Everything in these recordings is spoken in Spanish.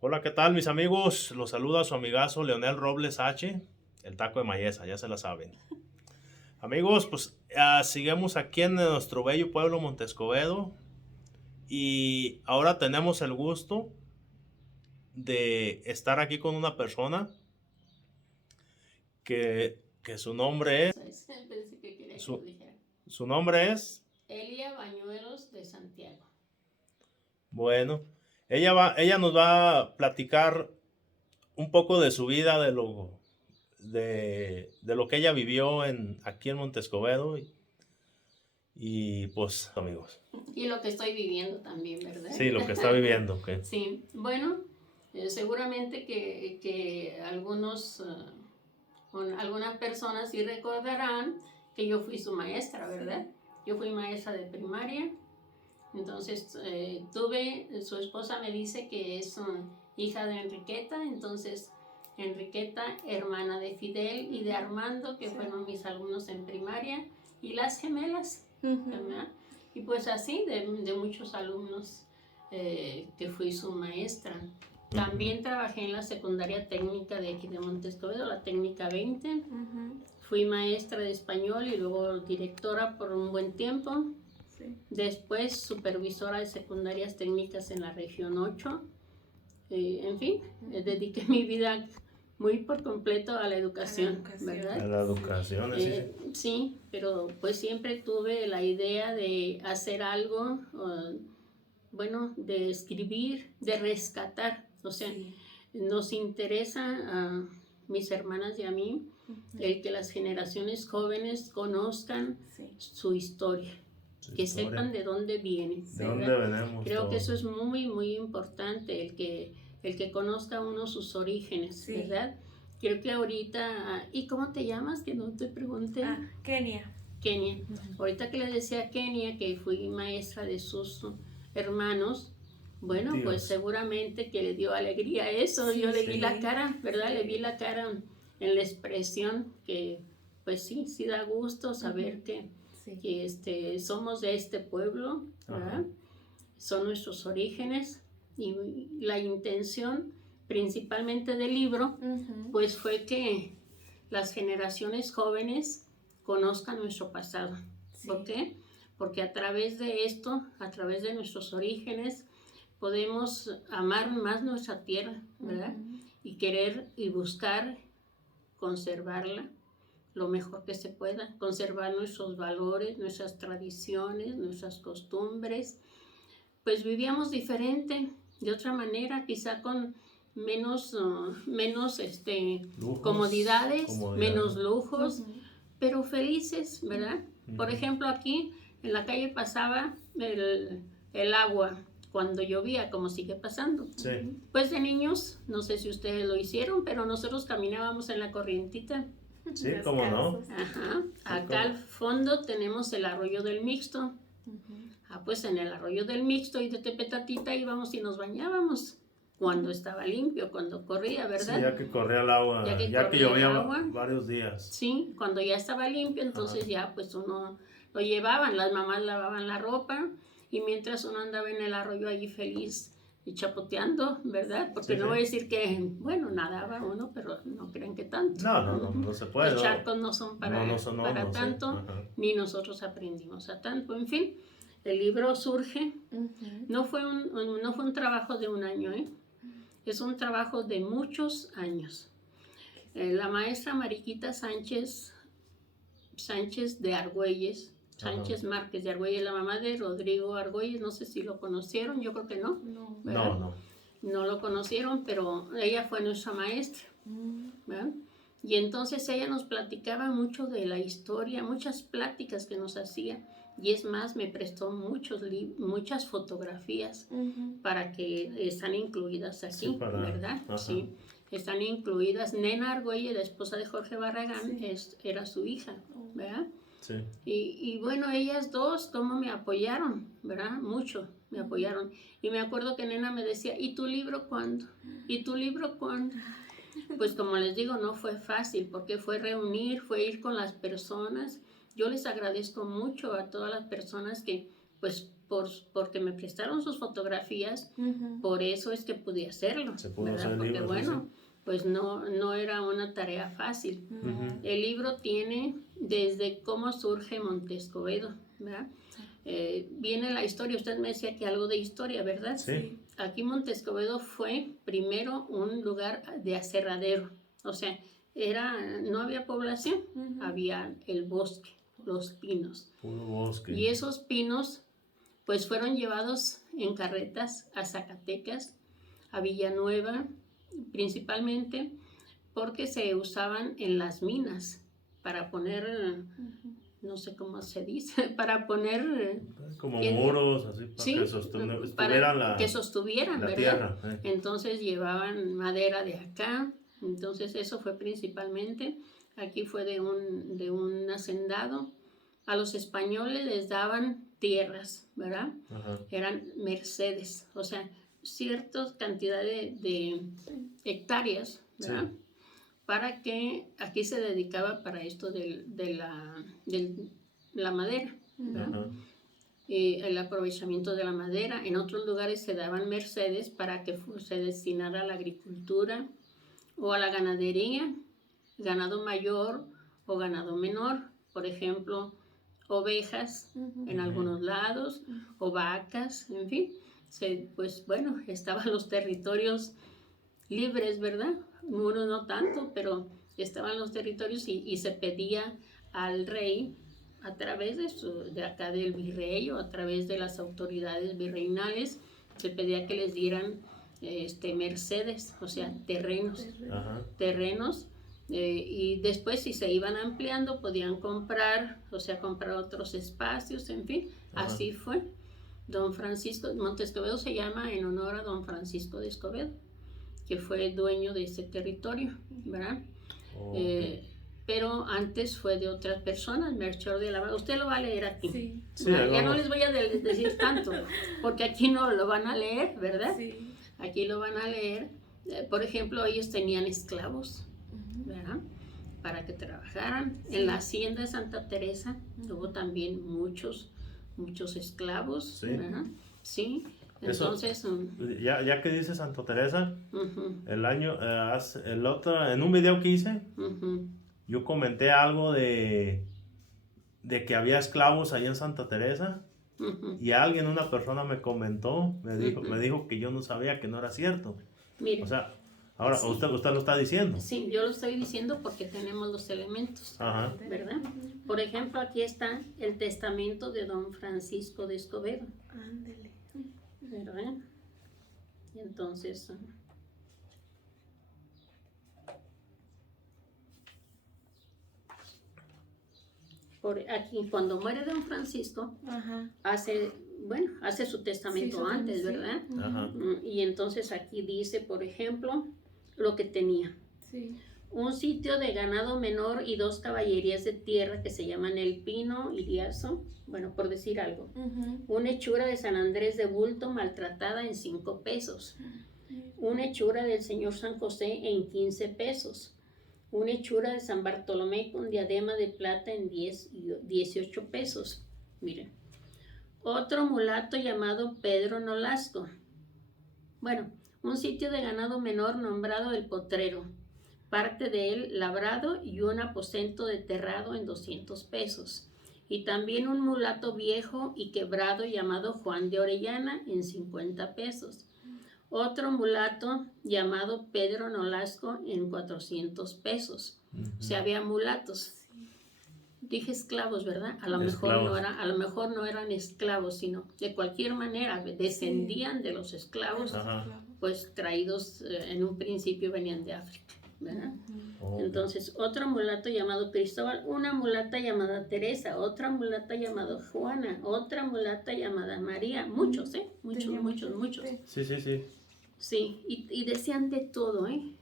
Hola, ¿qué tal mis amigos? Los saluda su amigazo Leonel Robles H, el taco de mayesa, ya se la saben. Amigos, pues seguimos aquí en nuestro bello pueblo Montescobedo y ahora tenemos el gusto de estar aquí con una persona que su nombre es, Pensé que quería que lo su, dijera. su nombre es, Elia Bañuelos de Santiago. bueno, ella nos va a platicar un poco de su vida, de lo que ella vivió aquí en Montescobedo y pues amigos. Y lo que estoy viviendo también, ¿verdad? Sí, lo que está viviendo, ok. Sí, bueno, seguramente que algunas personas sí recordarán que yo fui su maestra, ¿verdad? Yo fui maestra de primaria, entonces su esposa me dice que es hija de Enriqueta, entonces Enriqueta, hermana de Fidel y de Armando, que fueron mis alumnos en primaria, y las gemelas, ¿verdad? Y pues así, de muchos alumnos que fui su maestra. También trabajé en la secundaria técnica de aquí de Montescobedo, la técnica 20. Fui maestra de español y luego directora por un buen tiempo. Después supervisora de secundarias técnicas en la región 8. En fin, dediqué mi vida muy por completo a la educación, ¿verdad? A la educación, sí, sí. Sí, pero pues siempre tuve la idea de hacer algo, bueno, de escribir, de rescatar. O sea, nos interesa a mis hermanas y a mí el que las generaciones jóvenes conozcan su historia. Que sepan de dónde vienen. De dónde venimos. Creo que eso es muy, muy importante, el que conozca uno sus orígenes, ¿verdad? Creo que ahorita, ¿y cómo te llamas? Que no te pregunté. Kenia. Kenia. Ahorita que le decía a Kenia que fui maestra de sus hermanos, bueno, Tíos. pues seguramente que le dio alegría eso. Yo le vi la cara, ¿verdad? Le vi la cara en la expresión que, pues sí da gusto saber que somos de este pueblo, ¿verdad? Son nuestros orígenes y la intención principalmente del libro, pues fue que las generaciones jóvenes conozcan nuestro pasado. ¿Por qué? Porque a través de esto, a través de nuestros orígenes, podemos amar más nuestra tierra, ¿verdad? Y querer y buscar conservarla lo mejor que se pueda, conservar nuestros valores, nuestras tradiciones, nuestras costumbres. Pues vivíamos diferente, de otra manera, quizá con menos Lujos, comodidades, menos lujos, pero felices, ¿verdad? Por ejemplo, aquí en la calle pasaba el agua cuando llovía, como sigue pasando. Sí. Pues de niños, no sé si ustedes lo hicieron, pero nosotros caminábamos en la corrientita. Sí, cómo no. Ajá. Acá al fondo tenemos el arroyo del Mixto. Pues en el arroyo del Mixto y de Tepetatita íbamos y nos bañábamos cuando estaba limpio, cuando corría, ¿verdad? Sí, ya que corría el agua, ya que llovía varios días. Sí, cuando ya estaba limpio, entonces ya pues uno lo llevaban, las mamás lavaban la ropa y mientras uno andaba en el arroyo allí feliz y chapoteando, ¿verdad? Porque no voy a decir que, bueno, nadaba uno, pero no crean que tanto. No se puede. Los charcos no son para no, tanto, ni nosotros aprendimos a tanto. En fin, el libro surge, no fue un trabajo de un año, es un trabajo de muchos años. La maestra Mariquita Sánchez de Argüelles, Sánchez Márquez de Argüelles, la mamá de Rodrigo Argüelles, no sé si lo conocieron, yo creo que no. No lo conocieron, pero ella fue nuestra maestra, ¿verdad? Y entonces ella nos platicaba mucho de la historia, muchas pláticas que nos hacía, y es más, me prestó muchas fotografías para que están incluidas aquí, ¿verdad? Sí, están incluidas. Nena Argüelles, la esposa de Jorge Barragán, era su hija, ¿verdad? Sí. Y bueno, ellas dos, cómo me apoyaron, ¿verdad? Mucho me apoyaron. Y me acuerdo que Nena me decía, ¿y tu libro cuándo? ¿Y tu libro cuándo? Pues como les digo, no fue fácil, porque fue reunir, fue ir con las personas. Yo les agradezco mucho a todas las personas que pues porque me prestaron sus fotografías, por eso es que pude hacerlo. Se pudo ¿verdad? hacer el Porque libro, bueno, sí. pues no era una tarea fácil. El libro tiene desde cómo surge Montescovedo, ¿verdad? Viene la historia, usted me decía que algo de historia, ¿verdad? Sí. Aquí Montescovedo fue primero un lugar de aserradero, o sea, no había población, había el bosque, los pinos. Puro bosque. Y esos pinos pues fueron llevados en carretas a Zacatecas, a Villanueva, principalmente porque se usaban en las minas para poner, no sé cómo se dice, para poner... Como muros, así, para sí, que sostuvieran, la ¿verdad? tierra. Entonces llevaban madera de acá, entonces eso fue principalmente, aquí fue de un hacendado. A los españoles les daban tierras, ¿verdad? Ajá. Eran mercedes, o sea, cierta cantidad de hectáreas, ¿verdad? Sí. Para que aquí se dedicaba para esto de la madera, ¿verdad? El aprovechamiento de la madera. En otros lugares se daban mercedes para que se destinara a la agricultura o a la ganadería, ganado mayor o ganado menor, por ejemplo, ovejas en algunos lados, o vacas, en fin. Pues bueno, estaban los territorios libres, ¿verdad? Unos no tanto, pero estaban los territorios y se pedía al rey a través de acá del virrey o a través de las autoridades virreinales, se pedía que les dieran mercedes, o sea, terrenos, y después si se iban ampliando podían comprar, o sea, comprar otros espacios, en fin, así fue. Don Francisco Montescovedo se llama en honor a don Francisco de Escobedo, que fue dueño de ese territorio, ¿verdad? Pero antes fue de otras personas, Melchor de la Vaga. Usted lo va a leer aquí. Sí. Sí, ya no les voy a decir tanto, porque aquí no lo van a leer, ¿verdad? Sí. Aquí lo van a leer. Por ejemplo, ellos tenían esclavos, ¿verdad? Para que trabajaran. Sí. En la hacienda de Santa Teresa hubo también muchos esclavos, sí. ¿verdad? Sí. Entonces, ya que dice Santa Teresa, en un video que hice, yo comenté algo de que había esclavos allá en Santa Teresa, y una persona me comentó, me dijo que yo no sabía, que no era cierto. Mire, o sea, ahora sí. usted lo está diciendo. Sí, yo lo estoy diciendo porque tenemos los elementos, ¿verdad? Por ejemplo, aquí está el testamento de don Francisco de Escobedo. Ándele. ¿Verdad? Y entonces por aquí cuando muere don Francisco hace su testamento antes, ¿verdad? Y entonces aquí dice, por ejemplo, lo que tenía. Sí. Un sitio de ganado menor y 2 caballerías de tierra que se llaman El Pino y Liazo, bueno, por decir algo. Una hechura de San Andrés de bulto maltratada en 5 pesos. Una hechura del señor San José en 15 pesos. Una hechura de San Bartolomé con diadema de plata en 18 pesos. Miren. Otro mulato llamado Pedro Nolasco. Bueno, un sitio de ganado menor nombrado El Potrero. Parte de él labrado y un aposento de terrado en 200 pesos. Y también un mulato viejo y quebrado llamado Juan de Orellana en 50 pesos. Otro mulato llamado Pedro Nolasco en 400 pesos. O sea, había mulatos. Dije esclavos, ¿verdad? A lo mejor no eran esclavos, sino de cualquier manera descendían de los esclavos, pues traídos en un principio venían de África, ¿verdad? Entonces, otro mulato llamado Cristóbal, una mulata llamada Teresa, otra mulata llamada Juana, otra mulata llamada María, muchos, muchos. Sí. Sí, y decían de todo, ¿eh?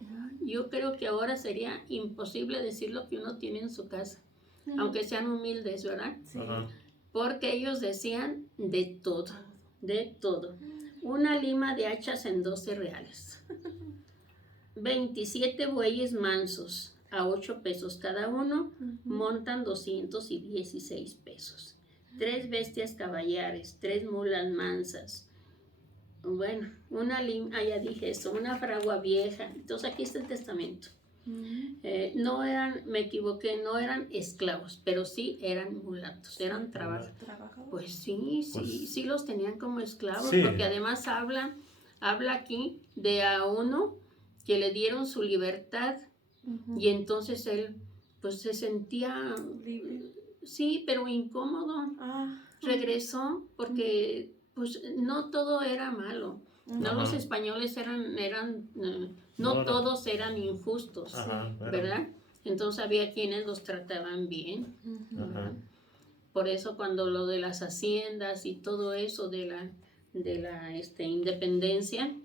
Yo creo que ahora sería imposible decir lo que uno tiene en su casa, aunque sean humildes, ¿verdad? Sí. Porque ellos decían de todo. Una lima de hachas en 12 reales. 27 bueyes mansos a 8 pesos cada uno, montan 216 pesos. 3 bestias caballares, 3 mulas mansas. Bueno, ya dije eso, una fragua vieja. Entonces aquí está el testamento. No eran, me equivoqué, no eran esclavos, pero sí eran mulatos, eran trabajadores. Pues sí los tenían como esclavos, porque además habla aquí de a uno que le dieron su libertad y entonces él pues se sentía libre. Sí, pero incómodo. Regresó porque pues no todo era malo. No, los españoles no todos eran injustos, ¿verdad? Entonces había quienes los trataban bien. Por eso cuando lo de las haciendas y todo eso de la independencia,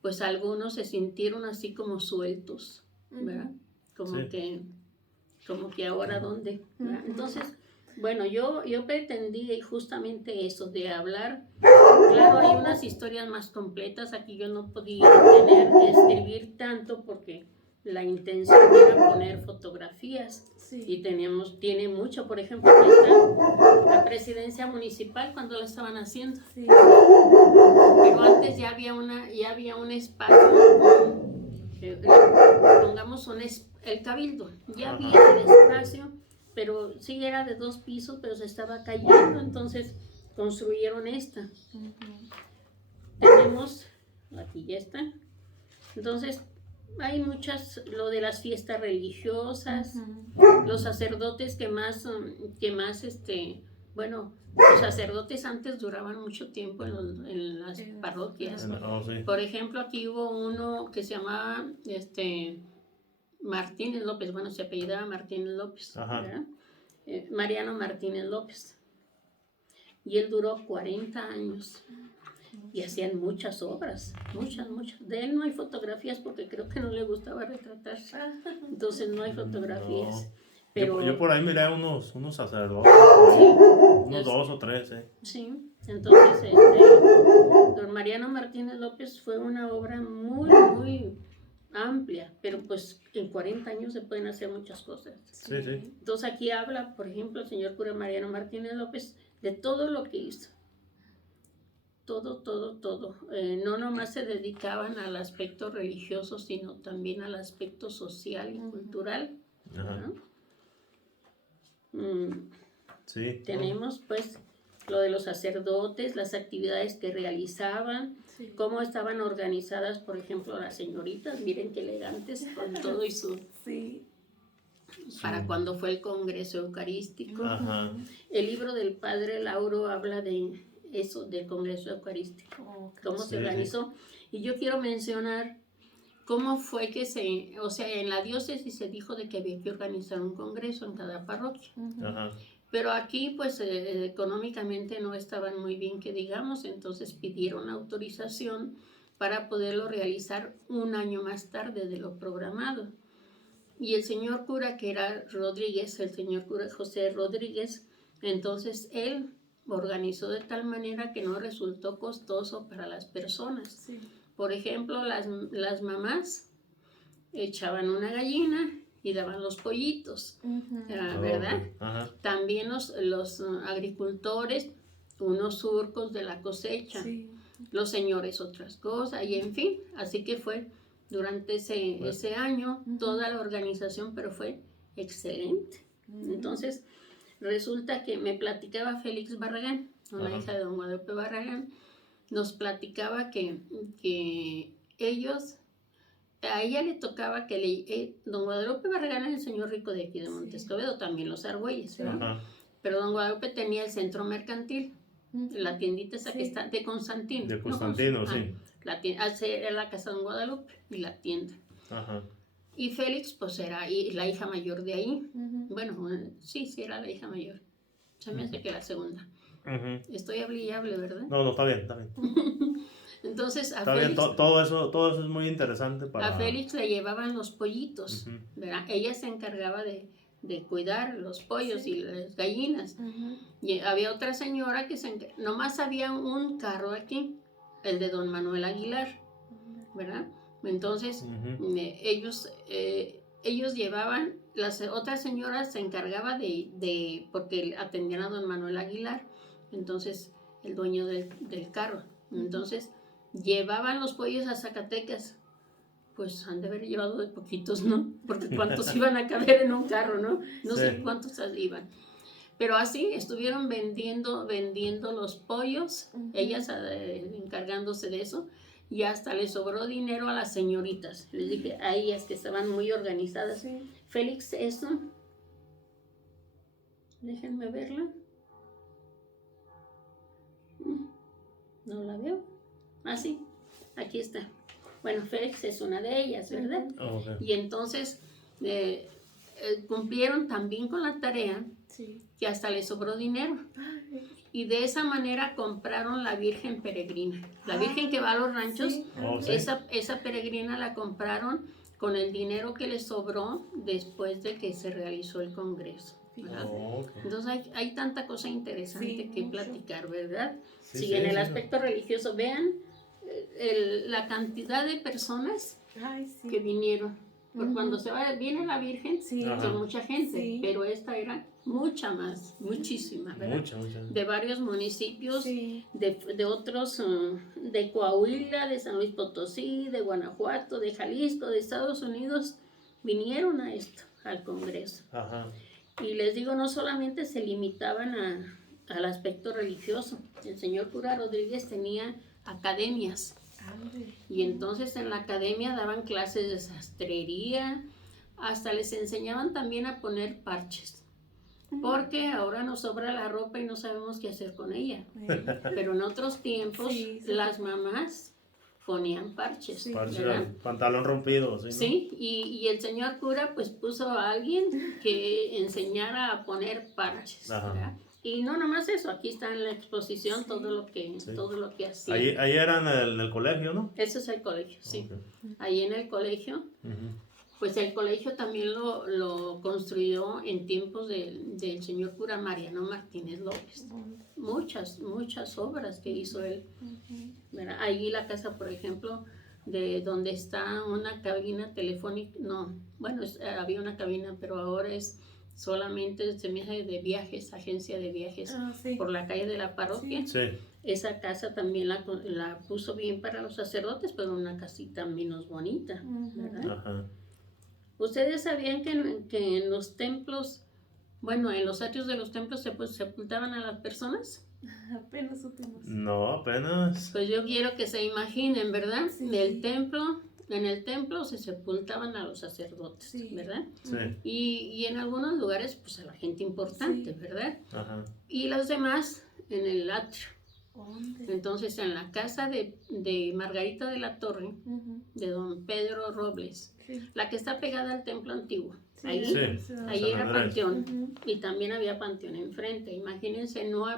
pues algunos se sintieron así como sueltos, ¿verdad? Como que ahora dónde, ¿verdad? Entonces, bueno, yo pretendí justamente eso, de hablar. Claro, hay unas historias más completas, aquí yo no podía escribir tanto porque la intención era poner fotografías y tiene mucho, por ejemplo, aquí está la presidencia municipal cuando la estaban haciendo. Pero antes ya había un espacio, pongamos el cabildo, ya había el espacio, pero sí era de 2 pisos, pero se estaba cayendo, entonces construyeron esta. Tenemos, aquí ya está. Entonces, hay lo de las fiestas religiosas, los sacerdotes bueno, los sacerdotes antes duraban mucho tiempo en las parroquias. Por ejemplo, aquí hubo uno que se llamaba Martínez López, bueno, se apellidaba Martínez López, ¿verdad? Mariano Martínez López. Y él duró 40 años. Y hacían muchas obras, muchas. De él no hay fotografías porque creo que no le gustaba retratarse. Entonces no hay fotografías. No. Pero yo por ahí miré unos sacerdotes, unos 2 o 3. Sí, entonces don Mariano Martínez López fue una obra muy, muy amplia, pero pues en 40 años se pueden hacer muchas cosas. Sí. Entonces aquí habla, por ejemplo, el señor cura Mariano Martínez López de todo lo que hizo. Todo. No nomás se dedicaban al aspecto religioso, sino también al aspecto social y cultural. Tenemos pues lo de los sacerdotes, las actividades que realizaban, cómo estaban organizadas, por ejemplo, las señoritas, miren qué elegantes, con todo y su... Para cuando fue el Congreso Eucarístico. El libro del Padre Lauro habla de eso, del Congreso Eucarístico, cómo se organizó. Y yo quiero mencionar cómo fue que en la diócesis se dijo de que había que organizar un congreso en cada parroquia. Pero aquí, pues, económicamente no estaban muy bien, que digamos, entonces pidieron autorización para poderlo realizar un año más tarde de lo programado. Y el señor cura, que era Rodríguez, el señor cura José Rodríguez, entonces él organizó de tal manera que no resultó costoso para las personas. Por ejemplo, las mamás echaban una gallina y daban los pollitos, ¿verdad? También los agricultores, unos surcos de la cosecha, los señores otras cosas, y en fin, así que fue durante ese año toda la organización, pero fue excelente. Entonces, resulta que me platicaba Félix Barragán, una hija de don Guadalupe Barragán, nos platicaba que ellos, a ella le tocaba que don Guadalupe Barragán es el señor rico de aquí de Montescobedo, también los Argüelles, ¿verdad? Pero don Guadalupe tenía el centro mercantil, la tiendita esa que está de Constantino. De Constantino, Era la casa de don Guadalupe y la tienda. Y Félix, pues era la hija mayor de ahí. Bueno, sí, era la hija mayor. Se me hace que la segunda. Estoy hable, ¿verdad? No, está bien. Entonces, está Félix, bien, todo eso es muy interesante para... A Félix le llevaban los pollitos, ¿verdad? Ella se encargaba de cuidar los pollos y las gallinas. Y había otra señora que nomás había un carro aquí, el de don Manuel Aguilar, ¿verdad? Entonces, ellos ellos llevaban, las otras señoras se encargaban porque atendían a don Manuel Aguilar, entonces el dueño del carro. Entonces llevaban los pollos a Zacatecas. Pues han de haber llevado de poquitos, ¿no? Porque cuántos iban a caber en un carro, ¿no? No sé cuántos iban. Pero así estuvieron vendiendo los pollos, ellas encargándose de eso, y hasta les sobró dinero a las señoritas. Les dije a ellas que estaban muy organizadas. Sí. Félix, eso, déjenme verla. No la veo. Ah, sí, aquí está. Bueno, Félix es una de ellas, ¿verdad? Oh, okay. Y entonces cumplieron también con la tarea, que hasta les sobró dinero. Y de esa manera compraron la Virgen Peregrina. La Virgen que va a los ranchos, esa peregrina la compraron con el dinero que les sobró después de que se realizó el Congreso. Oh, okay. Entonces hay tanta cosa interesante que platicar, ¿verdad? Sí, en el aspecto religioso, vean la cantidad de personas que vinieron. Porque cuando viene la Virgen, son mucha gente, pero esta era mucha más, muchísima, ¿verdad? Mucha. De varios municipios, de otros, de Coahuila, de San Luis Potosí, de Guanajuato, de Jalisco, de Estados Unidos, vinieron a esto, al Congreso. Ajá. Y les digo, no solamente se limitaban al aspecto religioso, el señor cura Rodríguez tenía academias. Y entonces en la academia daban clases de sastrería, hasta les enseñaban también a poner parches, porque ahora nos sobra la ropa y no sabemos qué hacer con ella. Pero en otros tiempos las mamás ponían parches. Pantalón rompido. ¿Sí, no? Sí, y el señor cura pues puso a alguien que enseñara a poner parches, ¿verdad? Y no nomás eso, aquí está en la exposición todo lo que hacía. Ahí era en el colegio, ¿no? Eso es el colegio, sí. Okay. Ahí en el colegio, pues el colegio también lo construyó en tiempos del señor cura Mariano Martínez López. Muchas obras que hizo él. ¿Verdad? Ahí la casa, por ejemplo, de donde está una cabina telefónica, había una cabina, pero ahora es solamente se me hace de viajes, agencia de viajes, por la calle de la parroquia. Sí. Esa casa también la puso bien para los sacerdotes, pero una casita menos bonita, ¿verdad? Ajá. ¿Ustedes sabían que en los templos, en los atrios de los templos se sepultaban a las personas? Apenas supimos. No, apenas. Pues yo quiero que se imaginen, ¿verdad? En el templo se sepultaban a los sacerdotes, ¿verdad? Sí. Y en algunos lugares, pues a la gente importante, ¿verdad? Ajá. Y los demás en el atrio. Entonces, en la casa de Margarita de la Torre, de don Pedro Robles, la que está pegada al templo antiguo, ahí era panteón, y también había panteón enfrente. Imagínense, no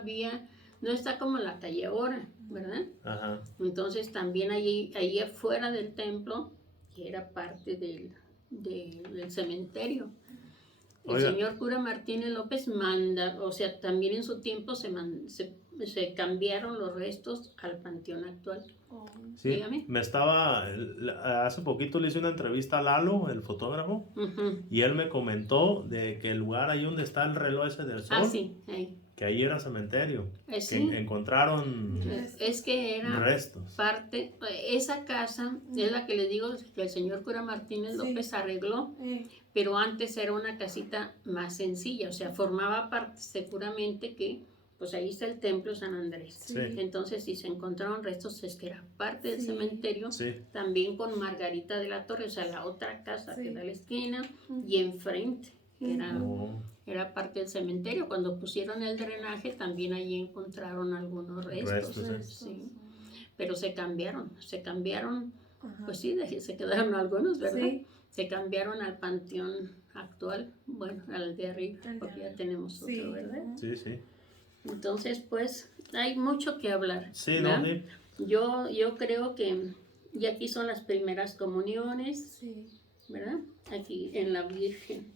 está como la calle ahora, ¿verdad? Ajá. Entonces también allí afuera del templo, que era parte del cementerio, el señor cura Martínez López manda, o sea, también en su tiempo se cambiaron los restos al panteón actual. Sí, dígame. Hace poquito le hice una entrevista a Lalo, el fotógrafo, y él me comentó de que el lugar ahí donde está el reloj ese del sol, ahí. Que ahí era cementerio, ¿sí? Que encontraron que era restos. Esa casa es la que les digo que el señor cura Martínez López arregló, pero antes era una casita más sencilla, o sea, formaba parte seguramente que pues ahí está el templo San Andrés. Sí. Entonces, si se encontraron restos, es que era parte del cementerio, también con Margarita de la Torre, o sea, la otra casa que da a la esquina, y enfrente era parte del cementerio. Cuando pusieron el drenaje, también allí encontraron algunos restos. Sí. Pero se cambiaron, pues sí, se quedaron algunos, ¿verdad? Sí. Se cambiaron al panteón actual, al de arriba, porque ya tenemos otro, ¿verdad? Sí. Entonces, pues, hay mucho que hablar. Sí, ¿no? Sí. Yo creo que ya aquí son las primeras comuniones, ¿verdad? Aquí en la Virgen.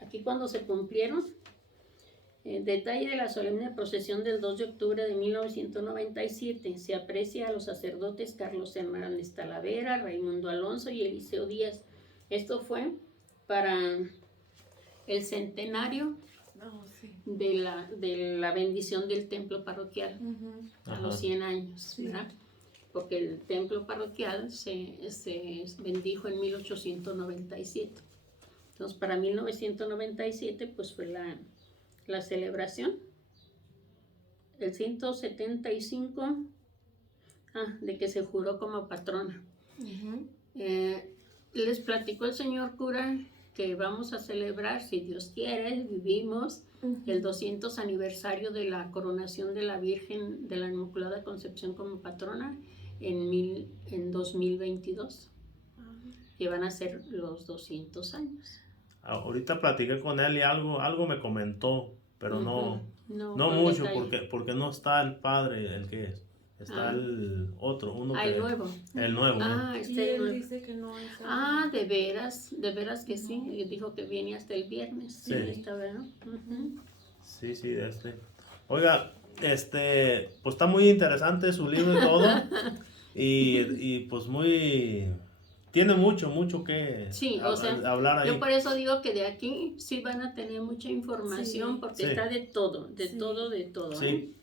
Aquí cuando se cumplieron, detalle de la solemne procesión del 2 de octubre de 1997, se aprecia a los sacerdotes Carlos Hernández Talavera, Raimundo Alonso y Eliseo Díaz. Esto fue para el centenario de la bendición del templo parroquial a los 100 años, ¿verdad? Porque el templo parroquial se bendijo en 1897. Entonces, para 1997, pues fue la celebración. El 175, de que se juró como patrona. Les platicó el señor cura que vamos a celebrar, si Dios quiere, vivimos el 200 aniversario de la coronación de la Virgen de la Inmaculada Concepción como patrona en 2022, que van a ser los 200 años. Ahorita platiqué con él y algo me comentó, pero no mucho, porque no está el padre, el que es. Está el otro, el nuevo. El nuevo. Él dice que no es. De veras que sí. Él dijo que viene hasta el viernes. Sí. Está bueno. Sí, Oiga, pues está muy interesante su libro y todo. y pues tiene mucho que hablar ahí. Yo por eso digo que de aquí sí van a tener mucha información, porque está de todo. Sí.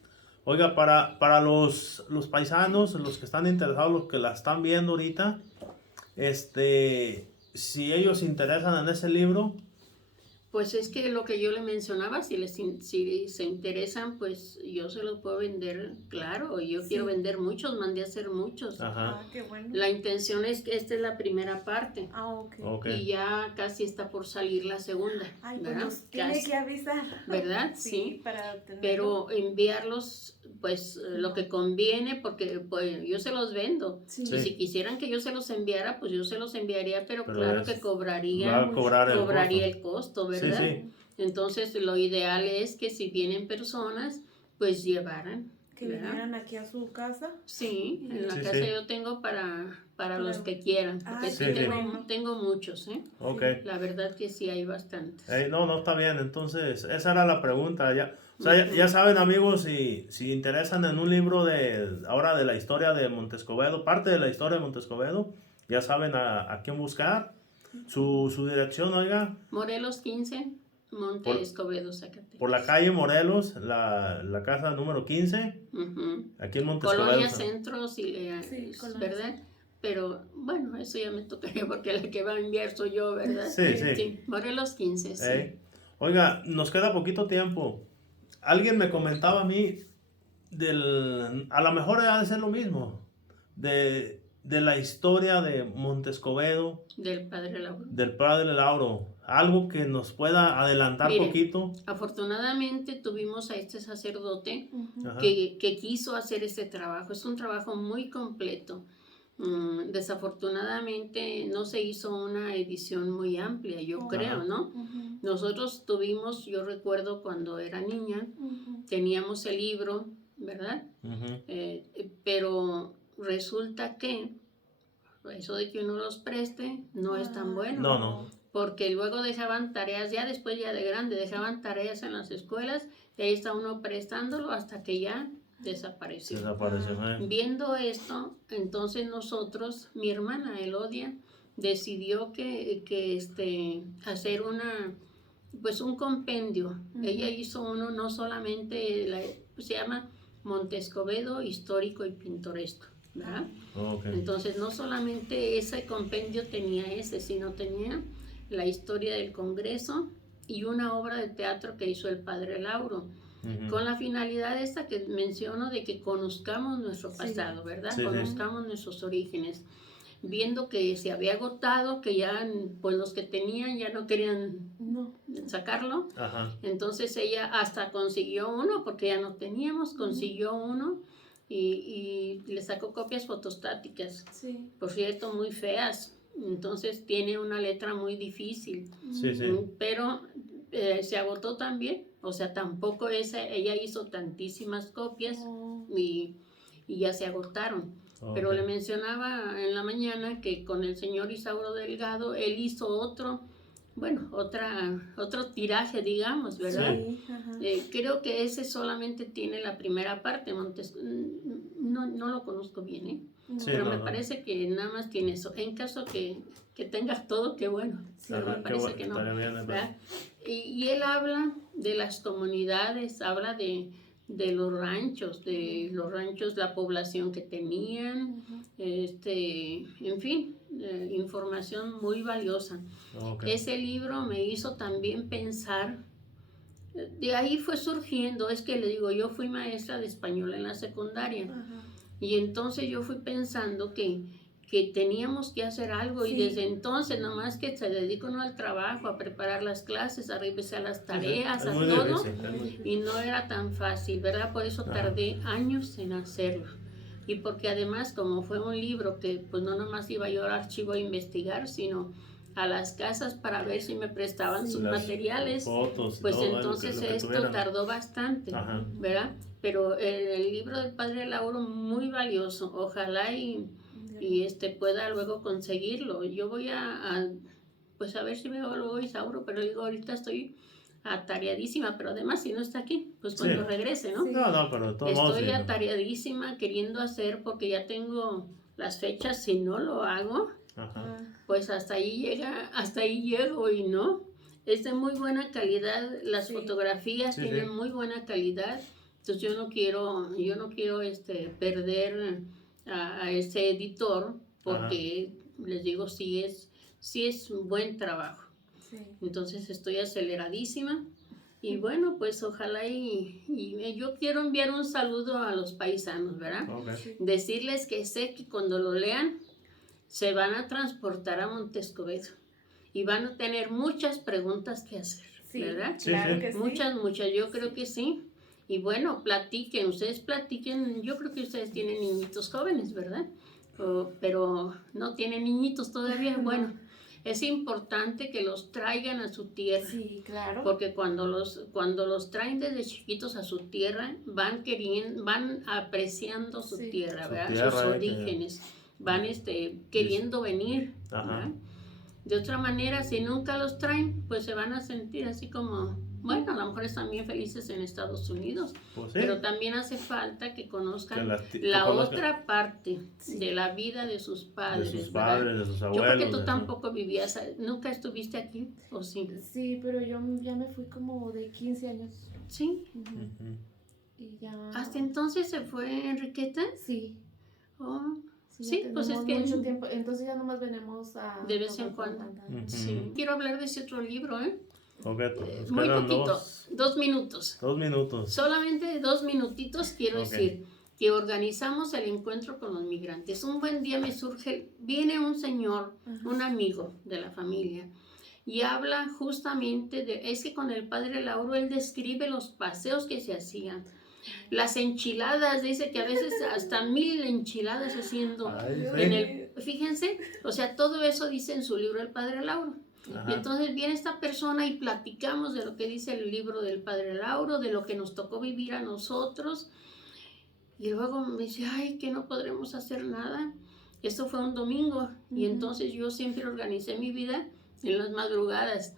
Oiga, para los paisanos, los que están interesados, los que la están viendo ahorita, si ellos se interesan en ese libro. Pues es que lo que yo le mencionaba, si se interesan, pues yo se los puedo vender, claro, yo quiero vender muchos, mandé a hacer muchos. Qué bueno. La intención es que esta es la primera parte. Okay. Y ya casi está por salir la segunda. Pues nos tiene que avisar. ¿Verdad? Sí. Para tenerlo. Pero enviarlos, pues lo que conviene, porque pues, yo se los vendo. Sí. Y si quisieran que yo se los enviara, pues yo se los enviaría, pero claro que cobraría el costo, ¿verdad? Sí. Entonces lo ideal es que si vienen personas, pues llevaran. Que vinieran aquí a su casa. Sí, en la casa yo tengo para los que quieran, porque tengo muchos, Okay. La verdad que sí hay bastantes. No, está bien, entonces esa era la pregunta. Ya saben, amigos, si interesan en un libro ahora de la historia de Montescovedo, parte de la historia de Montescovedo, ya saben a quién buscar. Su dirección, oiga. Morelos 15, Monte Escobedo, Zacatecas. Por la calle Morelos, la casa número 15, aquí en Monte Escobedo. Colonia Centro, ¿verdad? Pero bueno, eso ya me tocaría porque la que va a enviar soy yo, ¿verdad? Sí. Morelos 15, sí. Oiga, nos queda poquito tiempo. Alguien me comentaba a mí a lo mejor ha de ser lo mismo, de la historia de Montescovedo. Del Padre Lauro. Algo que nos pueda adelantar poquito. Afortunadamente tuvimos a este sacerdote que quiso hacer este trabajo. Es un trabajo muy completo. Desafortunadamente no se hizo una edición muy amplia, yo creo, ¿no? Nosotros tuvimos, yo recuerdo cuando era niña, teníamos el libro, ¿verdad? Pero resulta que eso de que uno los preste no es tan bueno. No. Porque luego dejaban tareas, después de grande, dejaban tareas en las escuelas, y ahí está uno prestándolo hasta que ya desapareció. Viendo esto, entonces nosotros, mi hermana Elodia, decidió que hacer un compendio. Ella hizo uno, no solamente, se llama Montescovedo Histórico y Pintoresco, ¿verdad? Entonces no solamente ese compendio tenía sino tenía la historia del Congreso y una obra de teatro que hizo el Padre Lauro, con la finalidad esta que menciono de que conozcamos nuestro pasado, ¿verdad? Conozcamos nuestros orígenes, viendo que se había agotado, que ya pues los que tenían ya no querían sacarlo. Entonces ella hasta consiguió uno, porque ya no teníamos, consiguió uno y le sacó copias fotostáticas, por cierto, muy feas. Entonces tiene una letra muy difícil, pero se agotó también, o sea, tampoco ella hizo tantísimas copias y ya se agotaron. Pero le mencionaba en la mañana que con el señor Isauro Delgado, él hizo otro tiraje, digamos, ¿verdad? Creo que ese solamente tiene la primera parte, no lo conozco bien, Sí, pero no, me no. parece que nada más tiene eso. En caso que tengas todo, qué bueno. Pero me parece que no. ¿Verdad? Y él habla de las comunidades, habla de los ranchos, la población que tenían, en fin, información muy valiosa. Okay. Ese libro me hizo también pensar, de ahí fue surgiendo, es que le digo, yo fui maestra de español en la secundaria. Y entonces yo fui pensando que teníamos que hacer algo, y desde entonces, nomás que se dedicó uno al trabajo, a preparar las clases, a revisar las tareas, a todo, y no era tan fácil, ¿verdad? Por eso tardé años en hacerlo. Y porque además, como fue un libro que pues no nomás iba yo al archivo a investigar, sino a las casas para ver si me prestaban sus materiales, fotos, pues todo, entonces lo que esto tuvieran. tardó bastante, ¿verdad? Pero el libro del Padre Lauro, muy valioso, ojalá y pueda luego conseguirlo. Yo voy pues a ver si veo luego Isauro, pero digo, ahorita estoy atareadísima, pero además si no está aquí, pues cuando regrese, ¿no? No, pero de todos modos, Estoy atareadísima queriendo hacer, porque ya tengo las fechas. Si no lo hago, pues hasta ahí llego, y no. Es de muy buena calidad, las fotografías tienen muy buena calidad, entonces yo no quiero perder a ese editor, porque les digo, sí es un buen trabajo. Entonces estoy aceleradísima. Y bueno, pues ojalá y yo quiero enviar un saludo a los paisanos, ¿verdad? Decirles que sé que cuando lo lean se van a transportar a Montescobedo y van a tener muchas preguntas que hacer, ¿verdad? Claro que sí. Muchas, yo creo que sí. Y bueno, ustedes platiquen, yo creo que ustedes tienen niñitos jóvenes, ¿verdad? Pero no tienen niñitos todavía. Bueno, es importante que los traigan a su tierra. Sí, claro. Porque cuando los traen desde chiquitos a su tierra, van apreciando su tierra, ¿verdad? Sus orígenes. Van queriendo venir, ¿verdad? De otra manera, si nunca los traen, pues se van a sentir así como, bueno, a lo mejor están bien felices en Estados Unidos, pues sí, pero también hace falta que conozcan la otra parte de la vida de sus padres, de sus ¿verdad? padres, de sus abuelos. Yo creo que tú tampoco vivías, ¿nunca estuviste aquí o sí? Sí, pero yo ya me fui como de 15 años. Sí. Y ya... ¿Hasta entonces se fue Enriqueta? Sí. Oh. Sí, pues es que mucho tiempo, entonces ya nomás venimos de vez en cuando. Sí. Quiero hablar de ese otro libro, muy poquito, 2 minutos. 2 minutos. Solamente 2 minutitos quiero decir que organizamos el encuentro con los migrantes. Un buen día viene un señor, un amigo de la familia, y habla justamente es que con el Padre Lauro él describe los paseos que se hacían. Las enchiladas, dice que a veces hasta 1000 enchiladas haciendo. Fíjense, o sea, todo eso dice en su libro el Padre Lauro. Y entonces viene esta persona y platicamos de lo que dice el libro del Padre Lauro, de lo que nos tocó vivir a nosotros. Y luego me dice, ay, que no podremos hacer nada. Esto fue un domingo, y entonces yo siempre organicé mi vida en las madrugadas.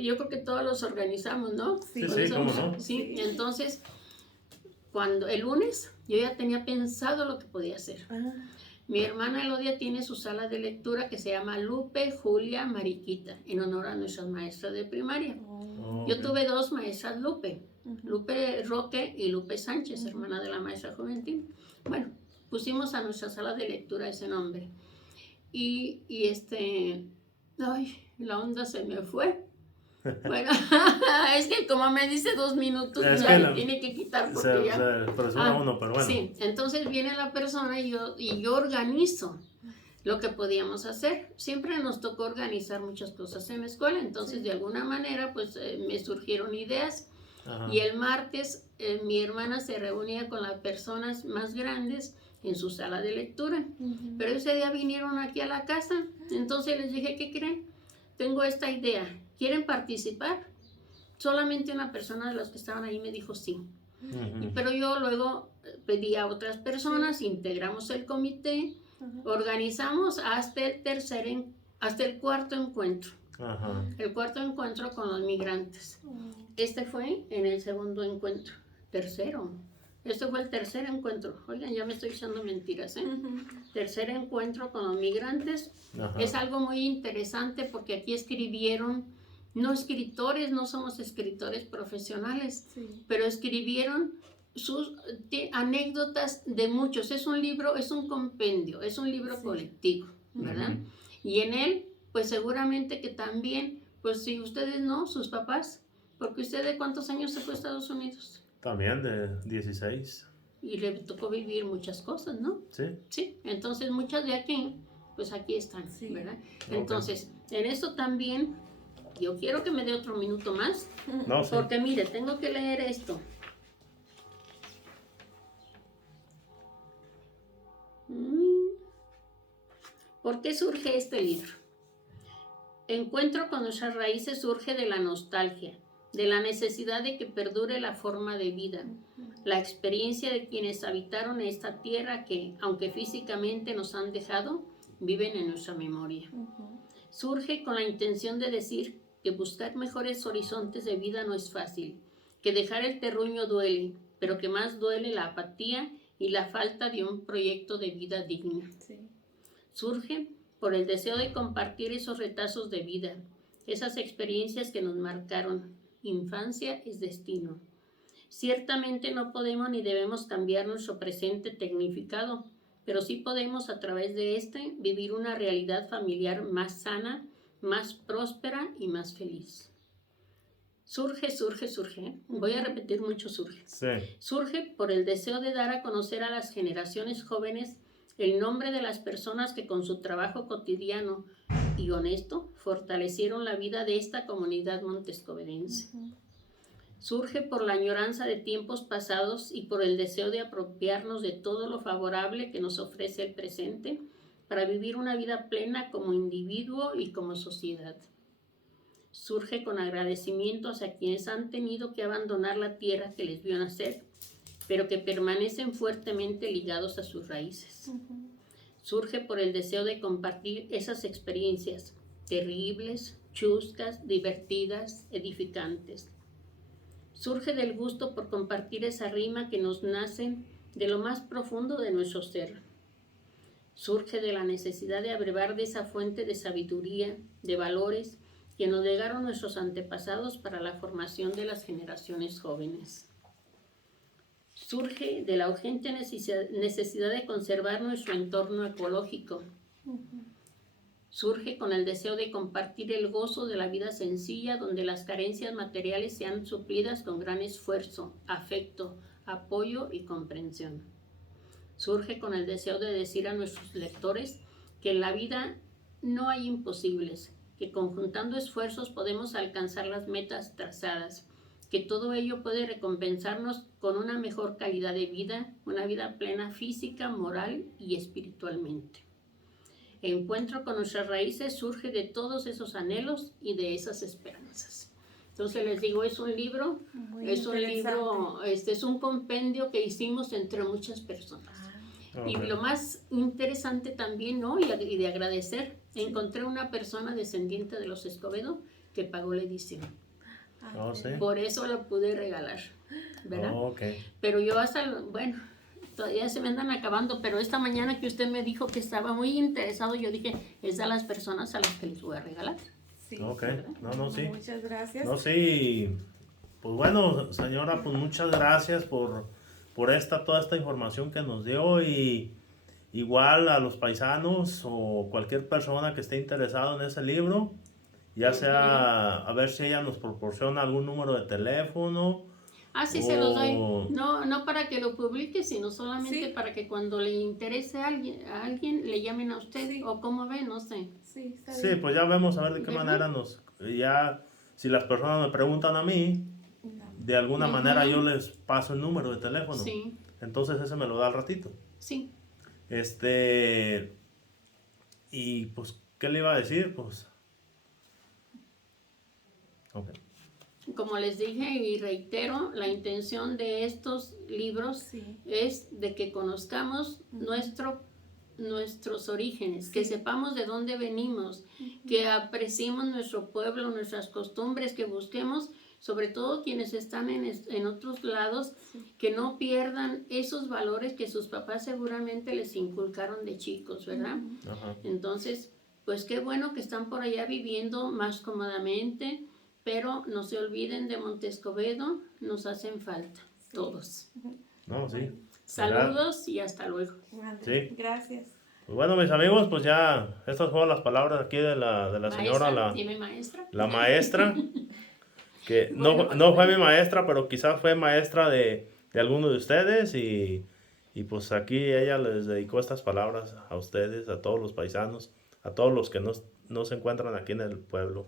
Yo creo que todos los organizamos, ¿no? Sí, ¿cómo no? Sí, entonces... Cuando el lunes yo ya tenía pensado lo que podía hacer. Mi hermana Elodia tiene su sala de lectura que se llama Lupe, Julia, Mariquita, en honor a nuestras maestras de primaria. Yo tuve 2 maestras Lupe, Lupe Roque y Lupe Sánchez, hermana de la maestra Juvenil. Bueno, pusimos a nuestra sala de lectura ese nombre. Y ay, la onda se me fue. Bueno, es que como me dice 2 minutos, ya tiene que quitar porque uno, pero bueno. Sí, entonces viene la persona y yo organizo lo que podíamos hacer. Siempre nos tocó organizar muchas cosas en la escuela, entonces de alguna manera pues me surgieron ideas. Y el martes mi hermana se reunía con las personas más grandes en su sala de lectura, pero ese día vinieron aquí a la casa, entonces les dije, ¿qué creen? Tengo esta idea, ¿quieren participar? Solamente una persona de los que estaban ahí me dijo sí. Pero yo luego pedí a otras personas, integramos el comité, organizamos hasta el cuarto encuentro. El cuarto encuentro con los migrantes. Este fue en el segundo encuentro, tercero. Este fue el tercer encuentro. Oigan, ya me estoy echando mentiras, ¿eh? Tercer encuentro con los migrantes. Ajá. Es algo muy interesante porque aquí escribieron, no escritores, no somos escritores profesionales, Sí. pero escribieron sus anécdotas de muchos. Es un libro, es un compendio, es un libro Sí. colectivo, ¿verdad? Ujú. Y en él, pues seguramente que también, pues si ustedes no, sus papás, porque usted de cuántos años se fue a Estados Unidos También de 16. y le tocó vivir muchas cosas, ¿no? Sí. Sí, entonces muchas de aquí, pues aquí están, Sí. ¿verdad? Ok. Entonces, en esto también, yo quiero que me dé otro minuto más, No, sí. porque mire, tengo que leer esto. ¿Por qué surge este libro? Encuentro con nuestras raíces surge de la nostalgia, de la necesidad de que perdure la forma de vida, la experiencia de quienes habitaron esta tierra que, aunque físicamente nos han dejado, viven en nuestra memoria. Surge con la intención de decir que buscar mejores horizontes de vida no es fácil, que dejar el terruño duele, pero que más duele la apatía y la falta de un proyecto de vida digno. Sí. Surge por el deseo de compartir esos retazos de vida, esas experiencias que nos marcaron. Infancia es destino. Ciertamente no podemos ni debemos cambiar nuestro presente tecnificado, pero sí podemos a través de este vivir una realidad familiar más sana, más próspera y más feliz. Surge. Voy a repetir mucho surge. Sí. Surge por el deseo de dar a conocer a las generaciones jóvenes el nombre de las personas que con su trabajo cotidiano y honesto fortalecieron la vida de esta comunidad montescovedense. Surge por la añoranza de tiempos pasados y por el deseo de apropiarnos de todo lo favorable que nos ofrece el presente para vivir una vida plena como individuo y como sociedad. Surge con agradecimiento hacia quienes han tenido que abandonar la tierra que les vio nacer, pero que permanecen fuertemente ligados a sus raíces. Surge por el deseo de compartir esas experiencias terribles, chuscas, divertidas, edificantes. Surge del gusto por compartir esa rima que nos nace de lo más profundo de nuestro ser. Surge de la necesidad de abrevar de esa fuente de sabiduría, de valores que nos legaron nuestros antepasados para la formación de las generaciones jóvenes. Surge de la urgente necesidad de conservar nuestro entorno ecológico. Surge con el deseo de compartir el gozo de la vida sencilla, donde las carencias materiales sean suplidas con gran esfuerzo, afecto, apoyo y comprensión. Surge con el deseo de decir a nuestros lectores que en la vida no hay imposibles, que conjuntando esfuerzos podemos alcanzar las metas trazadas, que todo ello puede recompensarnos con una mejor calidad de vida, una vida plena física, moral y espiritualmente. Encuentro con nuestras raíces surge de todos esos anhelos y de esas esperanzas. Entonces les digo, es un libro, es un compendio que hicimos entre muchas personas. Okay. Y lo más interesante también, ¿no? Y de agradecer, encontré una persona descendiente de los Escobedo que pagó la edición. Oh, sí. Por eso lo pude regalar, ¿verdad? Oh, ok. Pero yo bueno, todavía se me andan acabando, pero esta mañana que usted me dijo que estaba muy interesado, yo dije, es a las personas a las que les voy a regalar. Sí. Ok, no, sí. Muchas gracias. No, sí. Pues bueno, señora, pues muchas gracias por toda esta información que nos dio, y igual a los paisanos o cualquier persona que esté interesado en ese libro, ya sea a ver si ella nos proporciona algún número de teléfono. Sí, se los doy. No para que lo publique, sino solamente para que cuando le interese a alguien le llamen a usted, o como ve, no sé. Sí, está bien. Sí, pues ya vemos a ver de qué manera ya, si las personas me preguntan a mí, de alguna manera yo les paso el número de teléfono. Sí. Entonces ese me lo da al ratito. Sí. Y pues, ¿qué le iba a decir? Pues, ok. Como les dije y reitero, la intención de estos libros es de que conozcamos nuestros orígenes, que sepamos de dónde venimos, que apreciemos nuestro pueblo, nuestras costumbres, que busquemos sobre todo quienes están en otros lados, que no pierdan esos valores que sus papás seguramente les inculcaron de chicos, ¿verdad? Ajá. Entonces, pues qué bueno que están por allá viviendo más cómodamente, pero no se olviden de Montescobedo, nos hacen falta, todos. No, sí. Saludos y hasta luego. Sí. Gracias. Pues bueno, mis amigos, pues ya estas fueron las palabras aquí de la señora, Maestra, dime maestra. la maestra, que Bueno, no fue mi maestra, pero quizás fue maestra de alguno de ustedes y pues aquí ella les dedicó estas palabras a ustedes, a todos los paisanos, a todos los que no se encuentran aquí en el pueblo.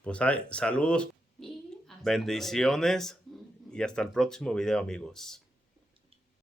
Pues hay saludos, y hasta bendiciones luego. y hasta el próximo video, amigos.